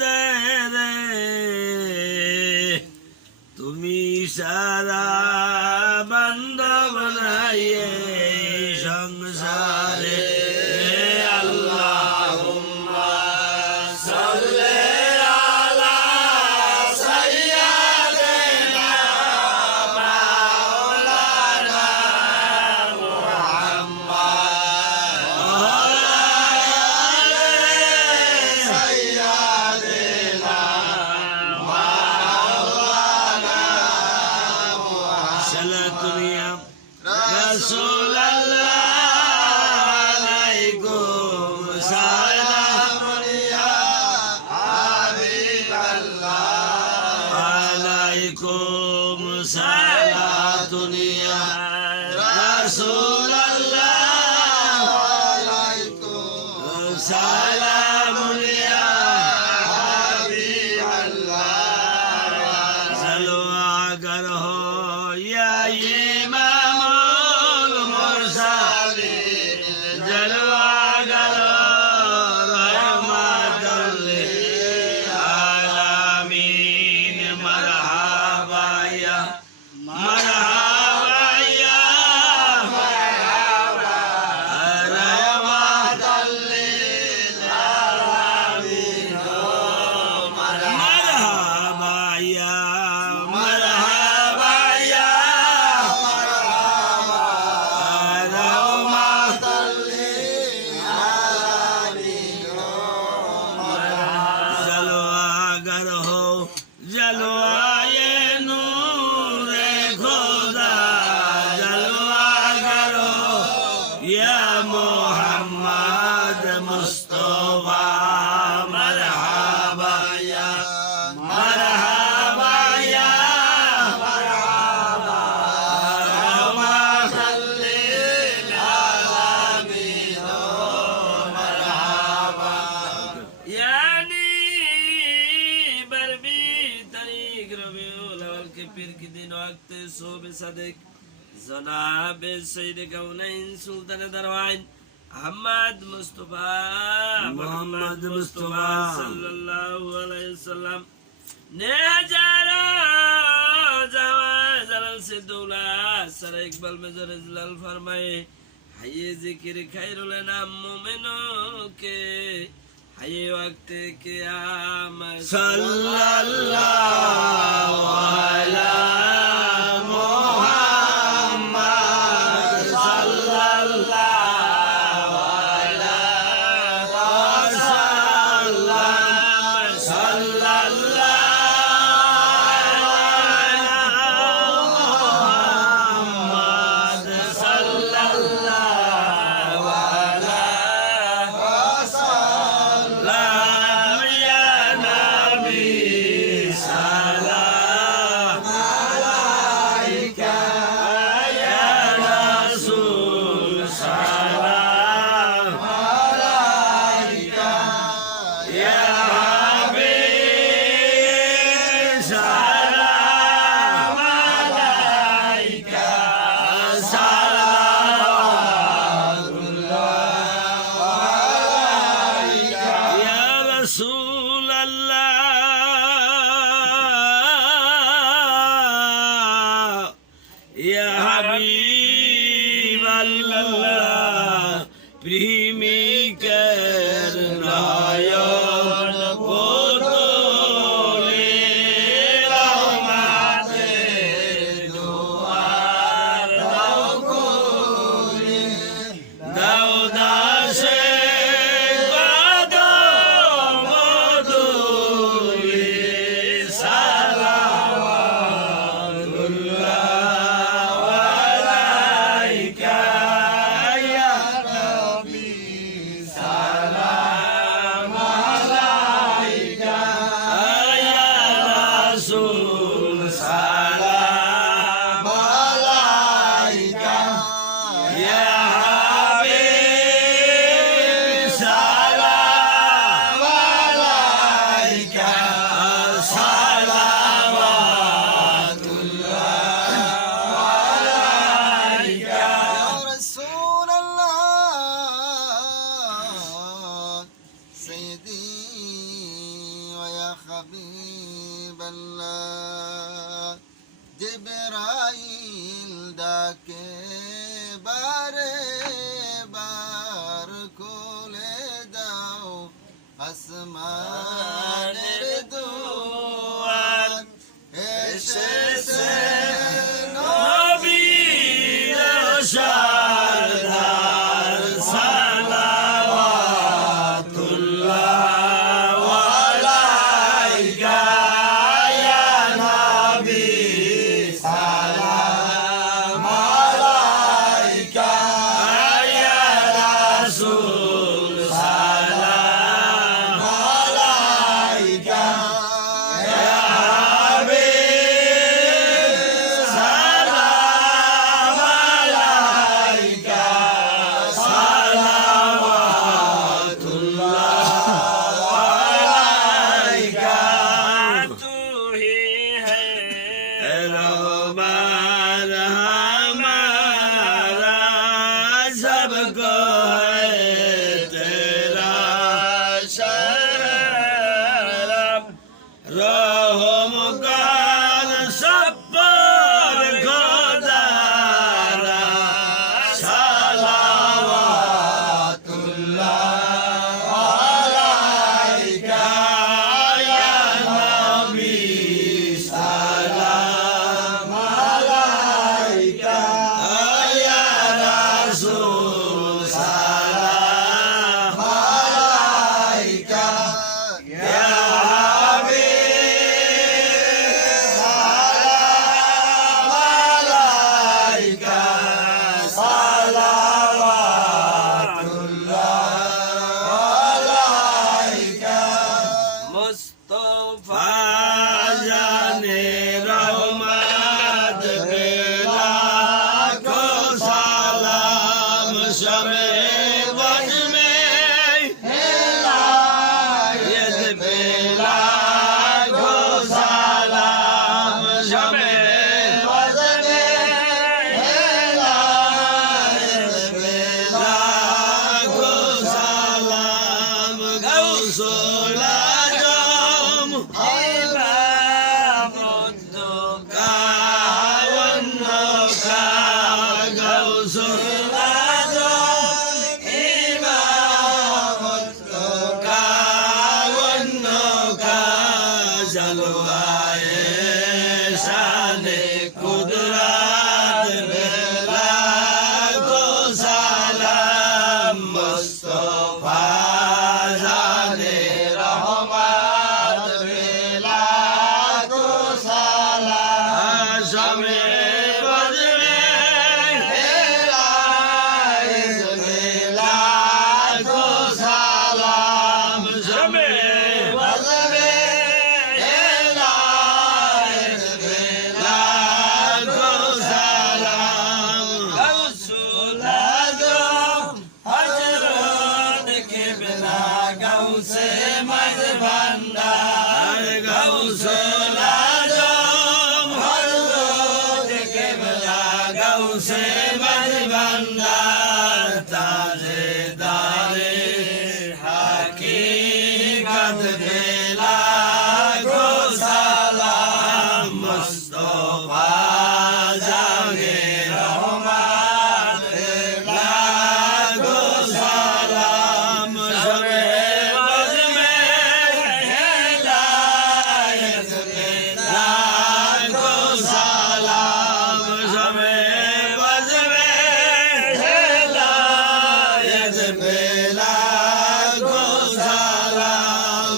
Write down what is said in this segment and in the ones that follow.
দেরে তুমি সারা বান্ধব নাই সংসারে আল্লাহুম্মা সাল্লি আলা সাইয়্যিদিনা মাওলানা মুহাম্মদ সাইয়্যিদিনা মাওলানা সালাতুনিয়া রাসূলুল্লাহ আলাইকুম সালাম ইয়া হাবিবাল্লাহ আলাইকুম সালাতুনিয়া রাসূলুল্লাহ আলাইকুম সালাম ইয়া হাবিবাল্লাহ চলো আগার হো ইয়া ইমামুল মুরসালিন জলওয়াগার রহমাতুল লিল আলামিন মারহাবা ইয়া মারহাবা ইয়া মারহাবা রহমাতুল লিল আলামিন মারহাবা ইয়া মারহাবা ইয়া মারহাবা রহমাতুল লিল আলামিন চলো আগার হো জলওয়ায়ে নূরে খোদা জলওয়াগার হো ইয়া মুহাম্মদ মুস্তাফা মারহাবা ইয়া মারহাবা ইয়া মারহাবা রহমাতুল লিল আলামিন মারহাবা यानी बरबी तारीख रबीउल अव्वल के पीर के दिन वक्त सोबे सदक जनाब सैयद कौनैन सुल्तान दरवाइन अहमद मुस्तफा मोहम्मद मुस्तफा सल्लल्लाहु अलैहि वसल्लम ने हजारों जवाज़ से दूल्हा सर इकबाल में जरजलाल फरमाए हाये जिक्र खैरुल नाम मोमिनों के हाये वक्त क़यामत सल्लल्लाहु अलैहि मुहम्मद सल्लल्लाहु अलैहि वसल्लम सल्लल्लाहु मुहम्मद सल्लल्लाहु अलैहि वसल्लम या नबी सलाम अलैका या रसूल सलाम अलैका या हबीब सलाम अलैका सलावतुल्लाह अलैका या रसूल अल्लाह या हबीब अल्लाह प्रेमिकर नयन পুতুলে রহমতের দুয়ার দাও খুলে দাও দাসে কদম দুলে সালাওয়াতুল্লাহ আলাইকা ইয়া নবী সালাম আলাইকা ইয়া রাসূল সালাম আলাইকা ইয়া হাবিব সালাম আলাইকা সালাওয়াতুল্লাহ আলাইকা يا رسول الله سيدي ويا حبيب الله জিবরাইল ডাকে বারে বার খুলে দাও আসমানের দুয়ার এসেছে নবীর শারদার সালাওয়াতুল্লাহ আলাইকা ইয়া নবী সালাম আলাইকা ইয়া রাসূল সালাম আলাইকা ইয়া হাবিব সালাম আলাইকা সালাওয়াতুল্লাহ আলাইকা তু হি হ্যায় রহমান हमारा सबको है तेरा शरम रहम कर सब पर खुदारा सलावतुल्लाह अलैका या नबी सलाम अलैका या रसूल सलाम अलैका या हबीब सलाम अलैका सलावतुल्लाह अलैका मुस्तफा जाने रहमत बेला को सलाम शमे वज में हिदायत बेला को सलाम शमे वज में हिदायत बेला को सलाम गौसुल आजम इमामुद्दौला वन्नौका गौसुल आजम इमामुद्दौला वन्नौका जलवाए शाने कुदरत बेला को सलाम मुस्तफा जाने रहमत बेला को सलाम शमे वज में हिदायत बेला को सलाम शमे वज में हिदायत बेला को सलाम गौसुल आजम हजरत के बिना गौसे मद भंडार गौसुल आजम हजरत के बिना गौसे मद भंडार ताजेदारे हकीकत बेला को सलाम मुस्तफा जागे रहमत बेला को सलाम शमे वज में हिदायत बेला को सलाम शमे वज में हिदायत बेला को सलाम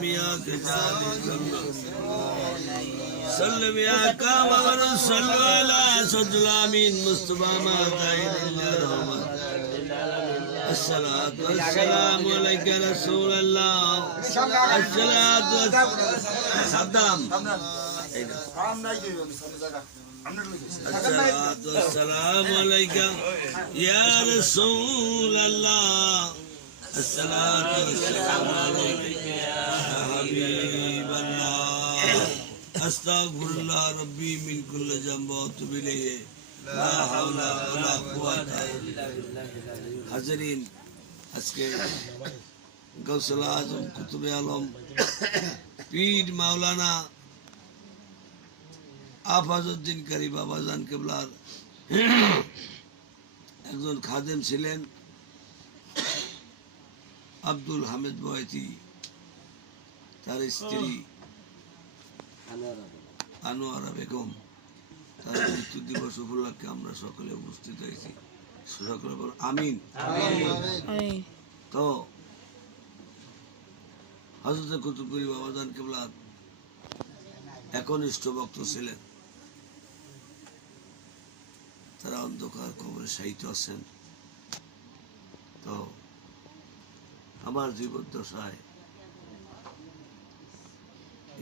মিয়া কে জানি سلم يا كامل صلوا على سجل امين مصطفى ما داير الرحمن الصلاة والسلام عليك رسول الله الصلاة والسلام الصلاة والسلام عليك يا رسول الله الصلاة والسلام عليك يا حبيب الله أستغفر الله ربي من كل ذنب وأتوب إليه لا حول ولا قوة إلا بالله حاضرين আজকে গৌসুল আজম কুতুবে আলম পীর মাওলানা আফাজউদ্দিন কারি বাবাজান কেবলার একজন খাদেম ছিলেন আব্দুল হামিদ বয়তি, তার স্ত্রী আনোয়ারা বেগম, তার মৃত্যু দিবস উপলক্ষে আমরা সকলে উপস্থিত হয়েছি। সকলে বল আমিন। তো হযরত কুতুবপুরি বাবাজান কেবলার একনিষ্ঠ ভক্ত ছিলেন, তারা অন্ধকার কবরে শায়িত আছেন। তো আমার জীবদ্দশায়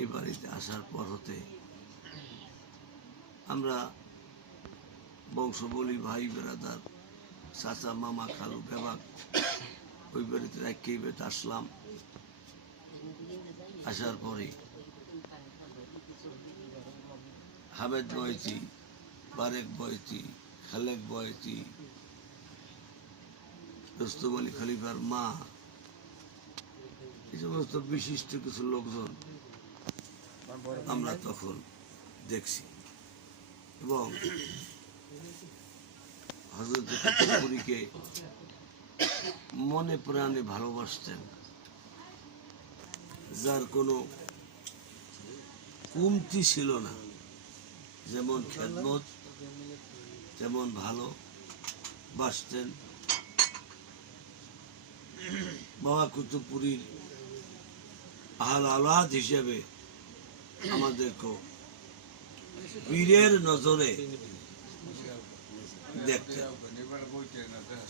এই বাড়িতে আসার পর হতে আমরা বংশ বলি, ভাই বেড়াদার, চাচা, মামা, খালু, বেবাক ওই বাড়িতে রাখিয়ে বেতে আসলাম। আসার পরে হামেদ বয়তি, বারেক বয়তি, খালেক বয়তি, রুস্তম আলী খলিফার মা, এই সমস্ত বিশিষ্ট কিছু লোকজন আমরা তখন দেখছি এবং হযরত কুতুবপুরীকে মনে প্রাণে ভালোবাসতেন, যার কোনো কমতি ছিল না। যেমন খেদমত, তেমন ভালোবাসতেন। বাবা কুতুবপুরীর আহল আওলাদ হিসেবে আমাদেরকে পীরের নজরে দেখতেন।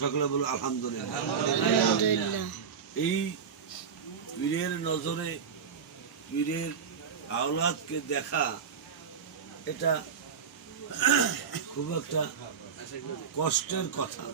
সকলে বলো আলহামদুলিল্লাহ। এই পীরের নজরে পীরের আওলাদকে দেখা এটা খুব একটা কষ্টের কথা।